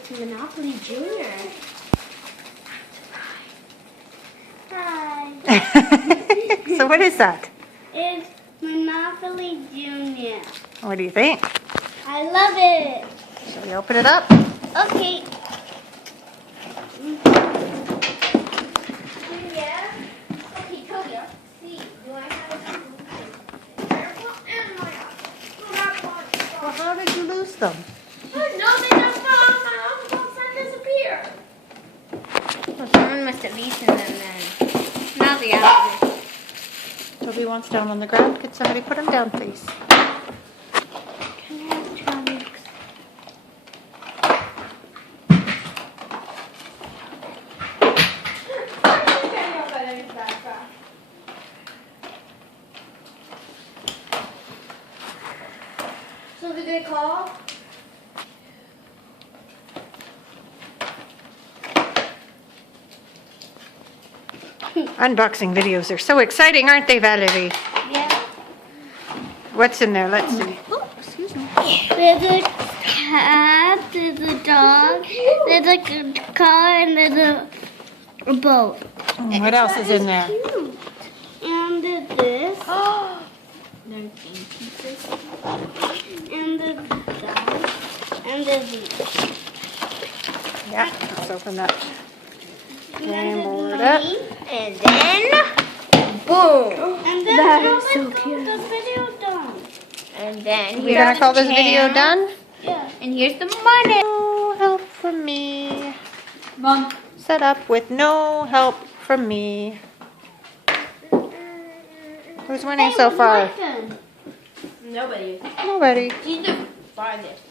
It's Monopoly Junior. Hi. So what is that? It's Monopoly Junior. What do you think? I love it. Shall we open it up? Okay. Yeah. Okay, Toby. See, do I have Well, how did you lose them? no, they just fell off my arm and disappear. Well, someone must have eaten them then. Not the other. Toby wants down on the ground. Could somebody put him down, please? So did they call? Unboxing videos are so exciting, aren't they, Valerie? Yeah. What's in there? Let's see. Oh, excuse me. There's a cat, there's a dog, there's a car, and there's a boat. What else is in there? Cute. And there's this. Oh, There's pieces. And there's that. And there's these. yeah. Let's open that. And then Game board there's up. money. And then, boom. And then That how is we so call cute. the video done. And then We're gonna call this video done. Yeah. And here's the money. No help from me. Mom. Set up with no help from me. Who's winning so far? Nobody. Nobody. She's the farthest.